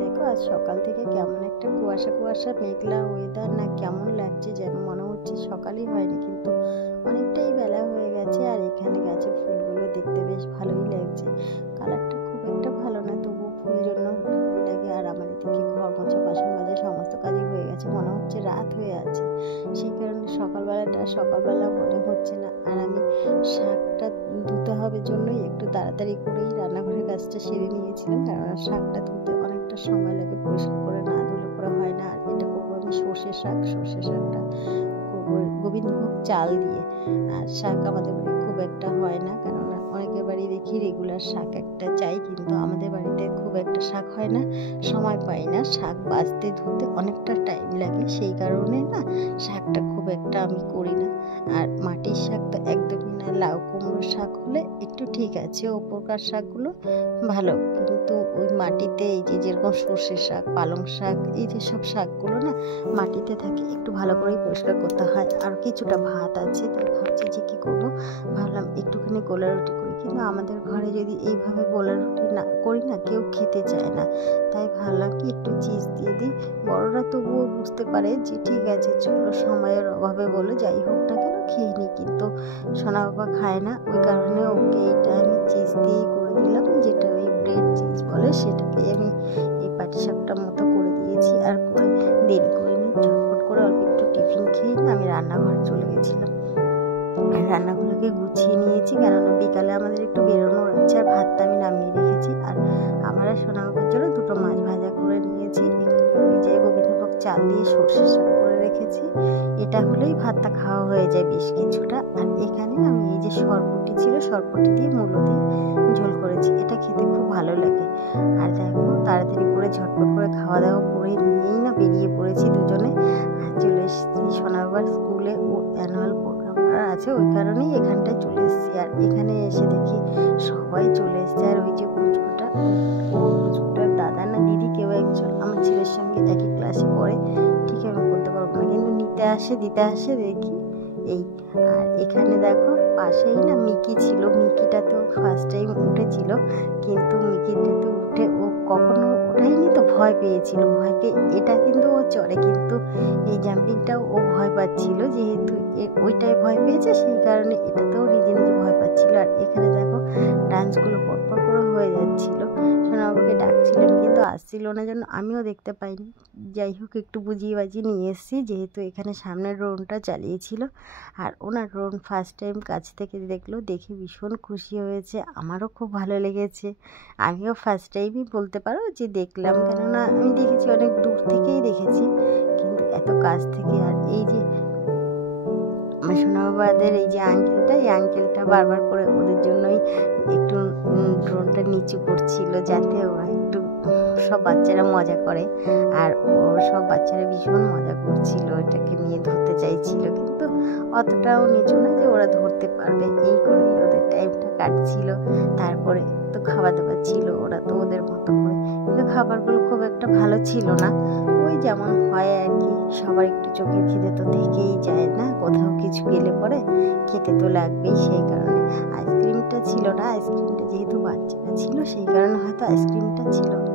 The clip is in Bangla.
দেখো আজ সকাল থেকে কেমন একটা কুয়াশা কুয়াশা মেঘলা ওয়েদার, না কেমন লাগছে যেন মনে হচ্ছে সকালই হয়নি, কিন্তু অনেকটাই বেলা হয়ে গেছে। আর এখানে গাছের ফুলগুলো দেখতে বেশ ভালোই লাগছে। কালারটা খুব একটা ভালো না, তবু ফুল জন্য ভালোই লাগে। আর আমার এদিকে ঘর মোছা, বাসন মাজা সমস্ত কাজই হয়ে গেছে, মনে হচ্ছে রাত হয়ে আছে। সেই কারণে সকালবেলা মনে হচ্ছে না। আর আমি শাকটা ধুতে হবে জন্যই একটু তাড়াতাড়ি করেই রান্নাঘরের কাজটা সেরে নিয়েছিলাম, কারণ শাকটা ধুতে অনেকটা সময় লাগে, পরিষ্কার করে না ধুলে পরে হয় না। আর এটা করবো আমি সর্ষে শাকটা করবো গোবিন্দভোগ চাল দিয়ে। আর শাক আমাদের বাড়ি খুব একটা হয় না, কেননা অনেকের বাড়ি দেখি রেগুলার শাক একটা চাই, কিন্তু আমাদের বাড়িতে খুব একটা শাক হয় না, সময় পাই না। শাক বাছতে ধুতে অনেকটা টাইম লাগে, সেই কারণে না শাকটা খুব একটা আমি করি না। আর মাটির শাক তো একদমই না। লাউ কুমড়োর শাক হলে একটু ঠিক আছে, ওপরকার শাকগুলো ভালো, কিন্তু ওই মাটিতে এই যে যেরকম সর্ষে শাক, পালং শাক, এই যে সব শাকগুলো না মাটিতে থাকে, একটু ভালো করেই পরিষ্কার করতে হয়। আর কিছুটা ভাত আছে, তাই ভাবছি যে কী করবো, ভাবলাম একটুখানি গোলা রুটি করি। কিন্তু আমাদের ঘরে যদি এইভাবে গোলা রুটি না করি না, কেউ খেতে চায় না, তাই ভাবলাম কি একটু চিজ দিয়ে দিই। বড়রা তবুও বুঝতে পারে যে ঠিক আছে চলো, সময়ের অভাবে বলে যাই হোক না কেন খেয়ে নিই, কিন্তু সোনা বাবা খায় না, ওই কারণে ওকে এটা আমি চিজ দিয়েই করে দিলাম, যেটা ওই ব্রেড চিজ বলে, সেটাকে আমি এই পাটিসাপটার মতো করে দিয়েছি। আর করে দেরি করিনি, ঝটপট করে অল্প একটু টিফিন খেয়ে আমি রান্নাঘরে চলে গেছিলাম। রান্নাগুলোকে গুছিয়ে নিয়েছি, কেননা বিকালে আমাদের একটু বেরোনোর আছে। আর ভাতটা আমি নামিয়ে রেখেছি। আর আমার আর সোনা বাবার জন্য দুটো মাছ ভাজা করে নিয়েছি। এখানে ওই যে গোবিন্দভোগ চাল দিয়ে সর্ষে শাক করে রেখেছি, এটা হলেই ভাতটা খাওয়া হয়ে যায় বেশ কিছুটা। আর এখানে আমি এই যে সরপুটি ছিল, সরপুটি দিয়ে মূলো দিয়ে ঝোল করেছি, এটা খেতে খুব ভালো লাগে। আর দেখো তাড়াতাড়ি করে ঝটপট করে খাওয়া দাওয়া করে নিয়েই না বেরিয়ে পড়েছি দুজনে। আর চলে এসেছি সোনা বাবার স্কুলে, ও অ্যানুয়াল প্রোগ্রাম আছে, ওই কারণেই এখানটায় চলে এসেছি। আর এখানে এসে দেখি সবাই চলে এসছে। আর ওই যে পুচকুটার দাদা না দিদি কেউ একজন আমার ছেলের সঙ্গে একই ক্লাসে পড়ে, ঠিক আমি বলতে পারবো না, কিন্তু দিতে আসে দেখি এই। আর এখানে দেখো পাশেই না মিকি ছিল, মিকিটা তো ফার্স্ট টাইম উঠেছিল, কিন্তু মিকিটাতে উঠে ও কখনো ওঠায়নি, তো ভয় পেয়েছিল। ভয় পেয়ে এটা কিন্তু ও চড়ে, কিন্তু এই জাম্পিংটাও ও ভয় পাচ্ছিল, যেহেতু ওইটাই ভয় পেয়েছে, সেই কারণে এটাতেও নিজে নিজে ভয় পাচ্ছিল। আর এখানে দেখো ডান্সগুলো পরপর করে হয়ে যাচ্ছিল, সোনাবাবুকে ডাকছিলাম কিন্তু আসছিল না, জন্য আমিও দেখতে পাইনি। যাই হোক একটু বুঝিয়ে বাজিয়ে নিয়ে এসেছি, যেহেতু এখানে সামনে ড্রোনটা চালিয়েছিল। আর ওনার ড্রোন ফার্স্ট টাইম কাছ থেকে দেখলো, দেখে ভীষণ খুশি হয়েছে, আমারও খুব ভালো লেগেছে। আমিও ফার্স্ট টাইমই বলতে পারো যে দেখলাম, কেননা আমি দেখেছি অনেক দূর থেকেই দেখেছি, কিন্তু এত কাছ থেকে। আর এই যে আমার সোনাবাবাদের এই যে এই আঙ্কেলটা বারবার করে ওদের জন্যই একটু ড্রোনটা নিচু করছিল, যাতে ওরা একটু সব বাচ্চারা মজা করে। আর সব বাচ্চারা ভীষণ মজা করছিল, এটাকে নিয়ে ধরতে চাইছিল, কিন্তু অতটাও নিচু না যে ওরা ধরতে পারবে, এই করেই ওদের টাইমটা কাটছিল। তারপরে তো খাবার দাবার ছিল, ওরা তো ওদের মতো করে, কিন্তু খাবারগুলো খুব একটা ভালো ছিল না, ওই যেমন হয় আর কি। সবার একটু চোখের খিদে তো থেকেই যায় না, কোথাও কিছু গেলে পরে খেতে তো লাগবেই, সেই কারণে। আইসক্রিমটা ছিল না, আইসক্রিমটা যেহেতু বাচ্চাটা ছিল, সেই কারণে হয়তো আইসক্রিমটা ছিল না।